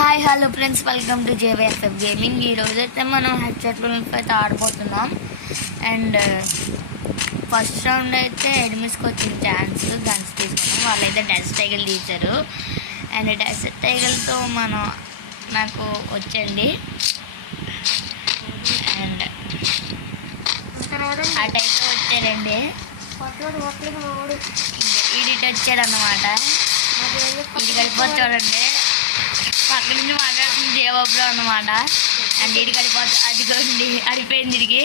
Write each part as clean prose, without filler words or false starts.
Hi hello friends, welcome to JYFF gaming. ఈరోజైతే మనం headset అయితే ఆడిపోతున్నాం. అండ్ ఫస్ట్ రౌండ్ అయితే ఎనిమిస్కి వచ్చిన ఛాన్స్ గన్స్ తీసుకున్నాం. వాళ్ళైతే డెస్ టైగల్ తీశారు. అండ్ డెస్ టైగల్తో నాకు వచ్చండి. అండ్ అటైతే వచ్చారండి. ఈడిట్ వచ్చాడు అన్నమాట. ఇది గడిపోతే చూడండి, పక్క నుంచి మాట్లాడుతుంది దేవబ్రో అన్నమాట. అండ్ ఇది గడిపోతే అది కొండి అడిపోయింది. తిరిగి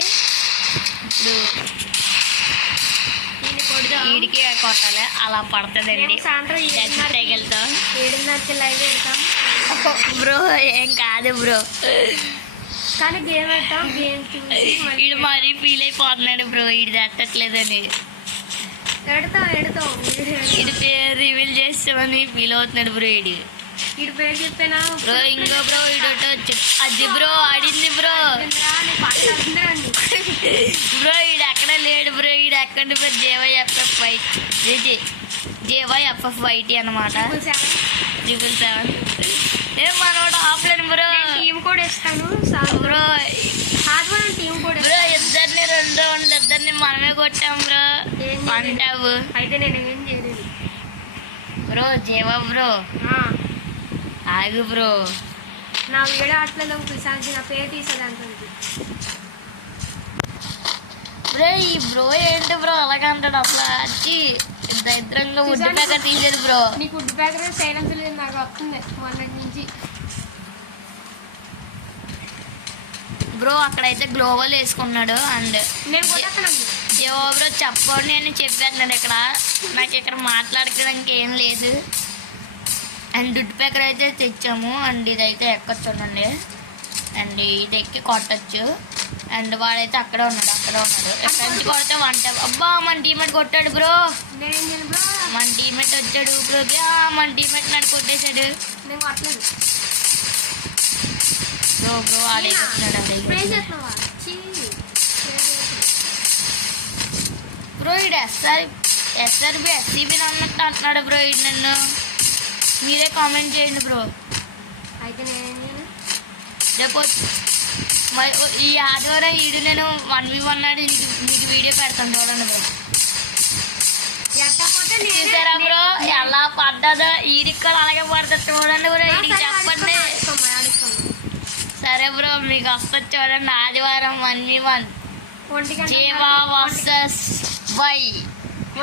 ఇప్పుడు వీడికి కొట్టాలి, అలా పడుతుందండి టైగల్తో. బ్రో ఏం కాదు బ్రో, కానీ గేమ్ ఆడతాం. గేమ్ వీడు మరీ ఫీల్ అయిపోతున్నాడు బ్రో, వీడు తట్టట్లేదని. ఎడతాం ఇది పేరు రివీల్ చేస్తామని ఫీల్ అవుతున్నాడు బ్రో. వీడి పేరు చెప్పానా బ్రో? ఇంకో బ్రో వీడోటో అది బ్రో ఆడింది బ్రో. బ్రో వీడు ఎక్కడ లేడు బ్రో, వీడు ఎక్కడ పేరు జేవైఎఫ్ఎఫ్ వైటీ అనమాట. 777 ఏ మనోడు ఆఫ్లైన్ బ్రో. టీమ్ కూడా ఇస్తాను బ్రో. టీమ్ కూడా బ్రో ఇద్దరిని 2 రౌండ్లు ఇద్దరిని మనమే కొట్టాం బ్రో. అంటావు అయితే నేను ఏం చేయలేదు బ్రో. జేవా బ్రో ఆగు బ్రో. నా వీడియో ఆటలలో పిలిచాల్సి నా పేరు తీసేదానికి బ్రో. ఈ బ్రో ఏంటి బ్రో అలాగంటాడు అసలు? వచ్చి దరిద్రంగా ఉడ్డు ప్యాకెట్ తీయలేదు బ్రో. నీకు ఉడ్డు ప్యాకెట్ సైలెన్స్ లేదు, నాకు వస్తుంది మొన్నటి నుంచి బ్రో. అక్కడైతే గ్లోబల్ వేసుకున్నాడు. అండ్ నేను కూడా జేవో బ్రో చెప్పండి అని చెప్పాను. నాకు ఇక్కడ మాట్లాడుకోవడానికి ఏం లేదు. అండ్ దుడ్డు ప్యాకెట్ అయితే తెచ్చాము. అండ్ ఇదైతే ఎక్కొచ్చు చూడండి. అండ్ ఇది ఎక్కి కొట్టచ్చు. అండ్ వాడైతే అక్కడే ఉన్నాడు. ఎక్కడి నుంచి కొడితే 1 టైం. అబ్బా మన టీమేట్ కొట్టాడు బ్రో. మన టీమేట్ వచ్చాడు బ్రో. మన టీమేట్ నన్ను కొట్టేశాడు బ్రో. ఆడేస్తున్నాడు బ్రో. ఈడు ఎస్ఆర్బి ఎస్సీబీ అన్నట్టు అంటున్నాడు బ్రో. ఈడు నన్ను మీరే కామెంట్ చేయండి బ్రో. అయితే రేపు ఈ ఆదివారం ఈడు నేను 1v1 ఆడి మీకు వీడియో పెడతాను చూడండి బ్రో. చూసారా బ్రో ఎలా పడ్డదో? ఈడికి కూడా అలాగే పడుతుంది చూడండి బ్రో. ఈడికి చెప్పండి. సరే బ్రో మీకు వస్తుంది చూడండి. ఆదివారం 1v1 Jiva versus why.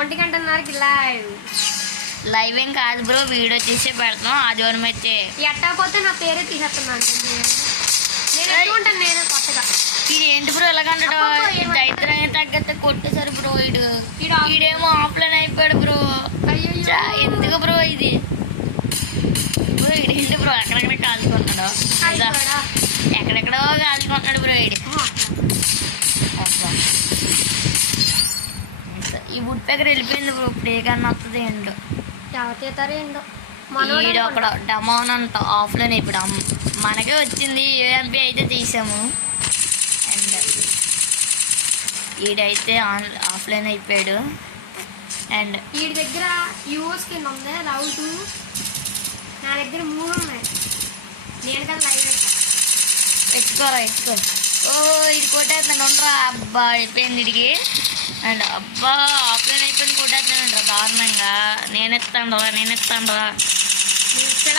1:30 live ఏం కాదు బ్రో, వీడియో తీసే పెడతాం. ఆదివారం అయితే ఎట్టకపోతే నా పేరే తీసేస్తున్నాను. నేను కొత్తగా ఇది ఏంటి బ్రో ఎలాగంటాడు? దైత్రం తగ్గట్టు కొట్టేశారు బ్రో. ఈడేమో ఆఫ్లైన్ అయిపోయాడు బ్రో. ఎందుకు బ్రో ఇది బ్రో? ఇదేంటి బ్రో ఎక్కడెక్కడ కాల్చుకుంటున్నాడు? ఎక్కడెక్కడో కాల్చుకుంటున్నాడు బ్రో. ఈ వుడ్ ప్యాకెట్ వెళ్ళిపోయింది బ్రో. ఇప్పుడు ఏ కన్నా వస్తుంది ఏంటో. ఈడ అక్కడ డమౌన్ అంట ఆఫ్లైన్. ఇప్పుడు మనకే వచ్చింది. ఏఎంపీ అయితే తీసాము. అండ్ ఈడైతే ఆఫ్లైన్ అయిపోయాడు. అండ్ వీడి దగ్గర యూఎస్ కింద ఉంది రౌట్. నా దగ్గర 3 ఉన్నాయి. నేను కదా లైవ్ ఎత్తుకో. ఓ ఇది కొట్టేస్తాను ఉండరా. అబ్బా అయిపోయింది ఇడికి. అండ్ అబ్బా ఆఫ్లైన్ అయిపోయింది. కొట్టేస్తానంట దారుణంగా. నేనెత్తాను రా.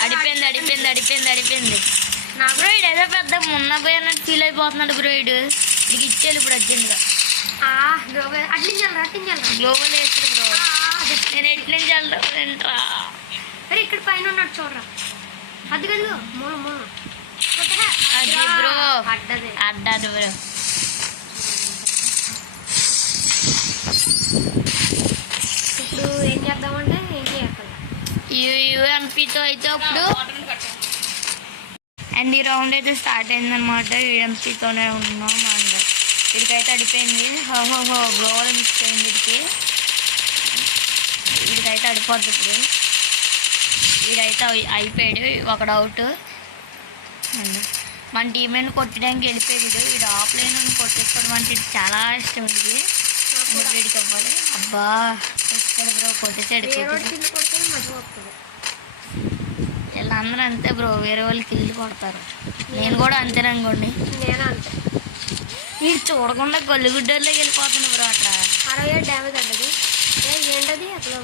అడిపోయింది నా బ్రో. ఈడు ఏదో పెద్ద మొన్న పోయినట్టు ఫీల్ అయిపోతున్నాడు బ్రో. ఇడికి ఇచ్చేయాలి ఇప్పుడు అర్జెంట్గా. గ్లోబల్ వేస్తాడు బ్రో. నేను ఎట్ల నుంచి వెళ్తారా? అరే ఇక్కడ పైన ఉన్నాడు చూడరా. అది కదా అది బ్రో అడ్డాడు బ్రో. ఇప్పుడు ఏం చేద్దామంటే యూఎంపీతో అయితే అప్పుడు. అండ్ ఈ రౌండ్ అయితే స్టార్ట్ అయిందనమాట. యూఎంపీతోనే ఉన్నాం. అండ్ వీడికైతే అడిపోయింది. గ్లోవల్ మిస్ అయింది వీడికైతే అడిపోద్ది ఇప్పుడు. వీడైతే అయిపోయాడు ఒక డౌట్. అండ్ మన టీంని కొట్టడానికి వెళ్ళిపోయాడు. వీడు ఆఫ్లైన్ కొట్టేసుకోవడం అంటే చాలా ఇష్టం. వీడికి అవ్వాలి. అబ్బా కొట్టేసాడు బ్రో. కొట్టేసాడు. అందరూ అంతే బ్రో, వేరే వాళ్ళు కిల్లు కొడతారు. నేను కూడా అంతేననుకోండి. నేను అంతే. ఇది చూడకుండా గొల్లుగుడ్డల్లోకి వెళ్ళిపోతుంది బ్రో అట్లా. 67 డ్యామేజ్ అంటది. ఏంటది అసలు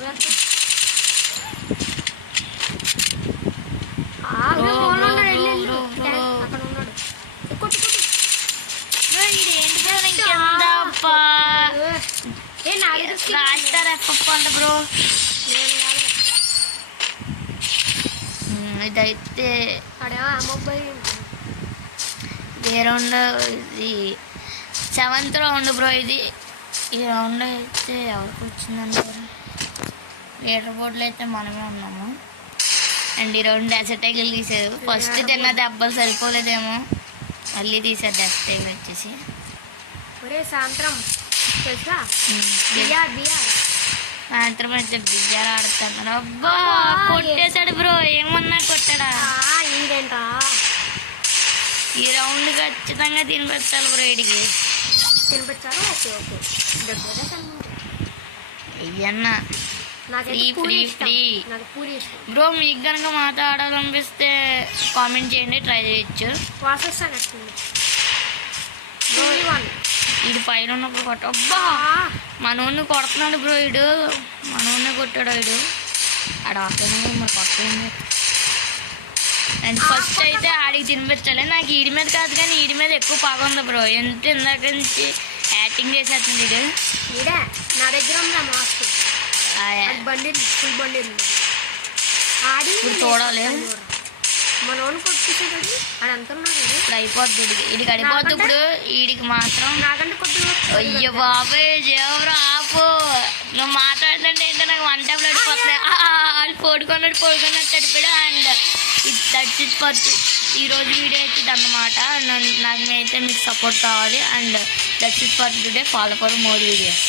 అక్కడ ఉన్నాడు. కొట్టు కొట్టు. బ్రో ఇది ఏంటి బ్రో ఇంకెంత ఏ నా దగ్గర skill ఉంది. రాస్టార్ ఎఫ్ అంట బ్రో. నేను కాదు. ఇదైతే అక్కడ మొబైల్ ఏ రౌండ్ ఇది 7th రౌండ్ బ్రో. ఇది ఈ రౌండ్ అయితే ఎవరికి వచ్చిందంటే లీడర్ బోర్డులో అయితే మనమే ఉన్నాము. అండ్ ఈ రౌండ్ డెసర్టైకిల్ తీసారు. ఫస్ట్ తిన్న దెబ్బలు సరిపోలేదేమో, మళ్ళీ తీసారు డెసర్టైకిల్ వచ్చేసి. ఒరే సాయంత్రం తెలుసా బిఆర్ సాయంత్రం అయితే బియ్యాలు ఆడుతున్నాడు. అబ్బా కొట్టేశాడు బ్రో, ఏమన్నా కొట్టాడా. ఏంటా ఈ రౌండ్ ఖచ్చితంగా తినిపించాలి బ్రో వీడికి. తినిపించారు. ఓకే ఓకే అయ్యన్నా నాకైతే ఫ్రీ పూరి ఫ్రీ ఇష్టం. ఫ్రీ నాకు పూరి ఇష్టం. బ్రో. మీకు కనుక మాతో ఆడాలనిపిస్తే కామెంట్ చేయండి, ట్రై చేయొచ్చు. వాసొస్తాను వస్తుంది. పూరి వన్. వీడు పైన ఉన్నప్పుడు కొట్ట. అబ్బా మనోడిని కొడుతున్నాడు బ్రో వీడు, మనోడిని కొట్టాడు వీడు. ఆడ ఆపేనా మరి కొట్టండి. అండ్ ఫస్ట్ అయితే ఆడికి తినిపించాలి. నాకు ఈడి మీద కాదు కానీ ఈడి మీద ఎక్కువ పగ ఉంది బ్రో. ఎంత ఇందాక నుంచి యాక్టింగ్ చేసేస్తుంది వీడు. ఈడే నా దగ్గర ఉందా మాస్క్. బండి ఫుల్ బండి ఉంది. ఆడి ఇప్పుడు చూడాలి. మన ఓన్ కొట్టేసాడు. అది అంత ఉన్నాడు. ఇప్పుడు అయిపోద్ది వీడికి అడిపోద్ది. ఇప్పుడు వీడికి మాత్రం నాకంటే కొద్దిగా అయ్యో బాబాయ్ జేవరా ఆపు. నువ్వు మాట్లాడుతుంటే ఏంటో నాకు వన్ టైంలో అడిపోతుంది. వాళ్ళు పడుకున్నట్టు అడిపాడు. అండ్ ఇది దట్స్ ఈరోజు వీడియో అయితే అన్నమాట. నాకు అయితే మీకు సపోర్ట్ కావాలి. And that's for today. Follow for more videos.